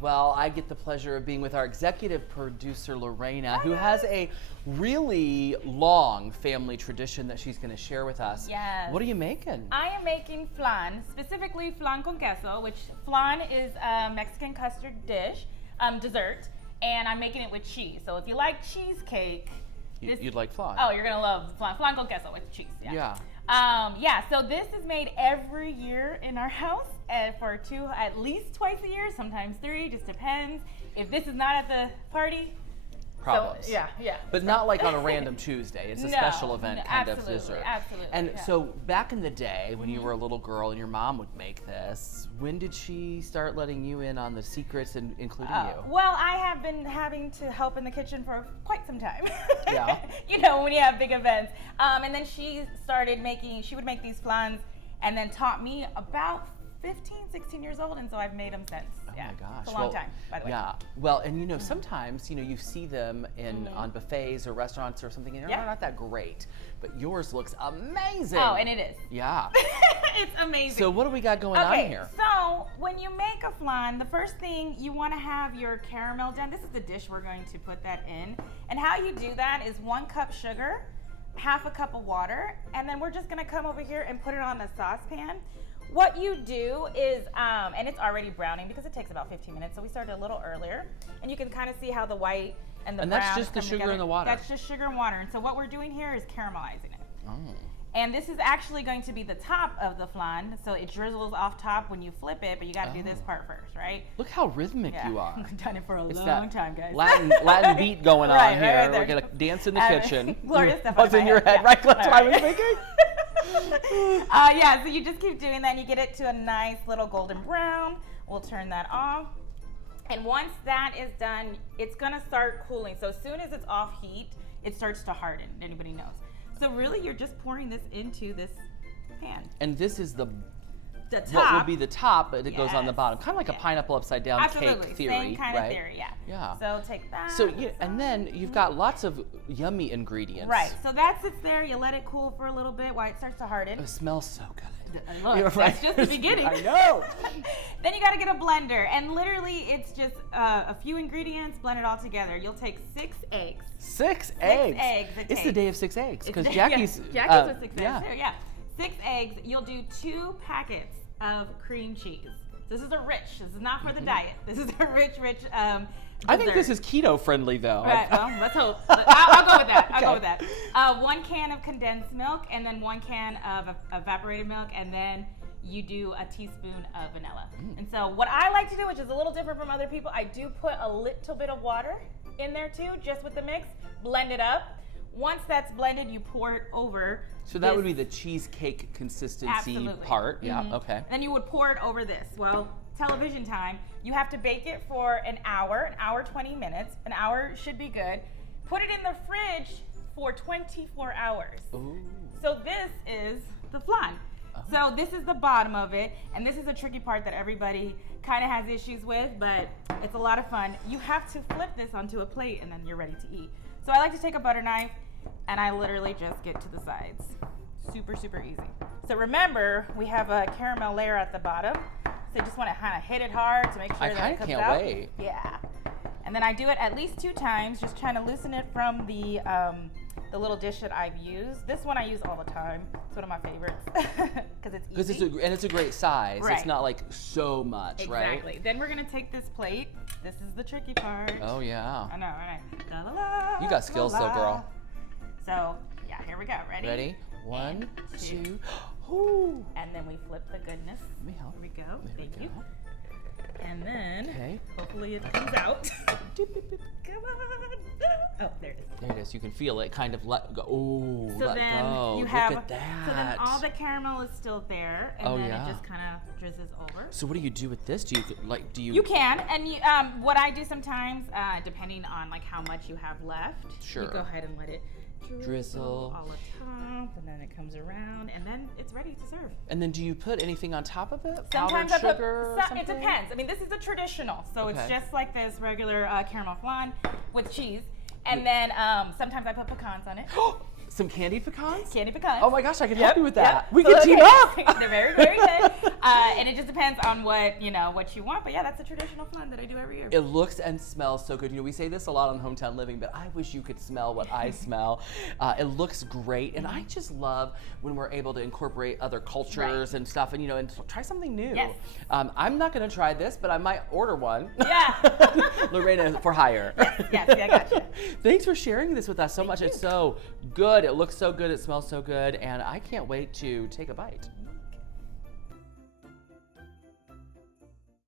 Well, I get the pleasure of being with our executive producer, Lorena, who has a really long family tradition that she's going to share with us. Yes. What are you making? I am making flan, specifically flan con queso, which flan is a Mexican custard dish, dessert, and I'm making it with cheese. So if you like cheesecake, You'd like flan. Oh, you're going to love flan. Flan con queso with cheese. Yeah. So this is made every year in our house for at least twice a year, sometimes 3, just depends. If this is not at the party, Problems. So, yeah. But not like on a random Tuesday. It's a special event kind of dessert. Absolutely. And so back in the day when you were a little girl and your mom would make this, when did she start letting you in on the secrets and including you? Well, I have been having to help in the kitchen for quite some time. Yeah. You know, when you have big events. And then she would make these flans and then taught me about 15, 16 years old, and so I've made them since. Oh my gosh. It's a long time, by the way. Yeah. Well, and you know, sometimes, you see them on buffets or restaurants or something, and they're not that great. But yours looks amazing. Oh, and it is. Yeah. It's amazing. So what do we got going on here? So when you make a flan, the first thing you want to have your caramel done. This is the dish we're going to put that in. And how you do that is 1 cup sugar, half a cup of water, and then we're just going to come over here and put it on the saucepan. What you do is, and it's already browning because it takes about 15 minutes, so we started a little earlier, and you can kind of see how the white and the brown that's just the sugar and the water. That's just sugar and water, and so what we're doing here is caramelizing it. Oh. And this is actually going to be the top of the flan, so it drizzles off top when you flip it, but you got to do this part first, right? Look how rhythmic you are. I've done it for a It's long time, guys. Latin beat going on Right here. there. We're going to dance in the kitchen. Gloria stuff What's in your head, right? That's what I was thinking. So you just keep doing that and you get it to a nice little golden brown. We'll turn that off. And once that is done, it's gonna start cooling. So as soon as it's off heat, it starts to harden. Anybody knows. So really you're just pouring this into this pan. And this is the top. What would be the top, but it goes on the bottom. Kind of like a pineapple upside down Absolutely. cake theory, Same kind right? of theory, yeah. Yeah. So take that. So and then you've got lots of yummy ingredients. Right. So that sits there. You let it cool for a little bit while it starts to harden. It smells so good. Look, that's just the beginning. I know. Then you got to get a blender, and literally it's just a few ingredients, blend it all together. You'll take 6 eggs. 6 eggs. 6 eggs. It's the day of 6 eggs because Jackie's Jackie's with 6 eggs too. Yeah. 6 eggs. You'll do 2 packets of cream cheese. This is This is not for the diet. This is a rich. I think this is keto friendly though. Right, well, let's hope. I'll go with that. Okay. I'll go with that. 1 can of condensed milk, and then 1 can of evaporated milk, and then you do a teaspoon of vanilla. And so what I like to do, which is a little different from other people, I do put a little bit of water in there too, just with the mix, blend it up. Once that's blended, you pour it over. So that would be the cheesecake consistency part. Yeah, okay. And then you would pour it over this. Well, television time, you have to bake it for an hour 20 minutes. An hour should be good. Put it in the fridge for 24 hours. Ooh. So this is the flan. So this is the bottom of it, and this is a tricky part that everybody kind of has issues with, but it's a lot of fun. You have to flip this onto a plate, and then you're ready to eat. So I like to take a butter knife, and I literally just get to the sides. Super, super easy. So remember, we have a caramel layer at the bottom, so you just want to kind of hit it hard to make sure that it comes out. I can't wait. Yeah. And then I do it at least 2 times, just trying to loosen it from the little dish that I've used. This one I use all the time. It's one of my favorites because it's easy. It's a great size. Right. It's not like so much, right? Exactly. Then we're gonna take this plate. This is the tricky part. Oh yeah. I know, right? La, la, la, You got skills though, girl. So yeah, here we go. Ready? Ready? 1, 2. Ooh. And then we flip the goodness. Let me help. Here we go. Thank you. And then Okay. hopefully it comes out. Come on. Oh, there it is. There it is. You can feel it kind of let go. Oh, So let then go. you have, Look at that. so then all the caramel is still there, and then it just kind of drizzles over. So what do you do with this? Do you You can, and you, what I do sometimes, depending on like how much you have left, Sure. you go ahead and let it drizzle all atop, and then it comes around, and then it's ready to serve. And then do you put anything on top of it? Sometimes Powdered I sugar or put, something? it depends. I mean, this is a traditional, so it's just like this regular caramel flan with cheese. And then sometimes I put pecans on it. Some candied pecans? Candy pecans. Oh my gosh, I can help you with that. Yep. We can team up. They're very, very good. And it just depends on what you want. But yeah, that's a traditional flan that I do every year. It looks and smells so good. We say this a lot on Hometown Living, but I wish you could smell what I smell. It looks great, and I just love when we're able to incorporate other cultures and stuff, and and try something new. Yes. I'm not going to try this, but I might order one. Yeah. Lorena, for hire. Yes, I got you. Thanks for sharing this with us so much. It's so good. It looks so good. It smells so good, and I can't wait to take a bite.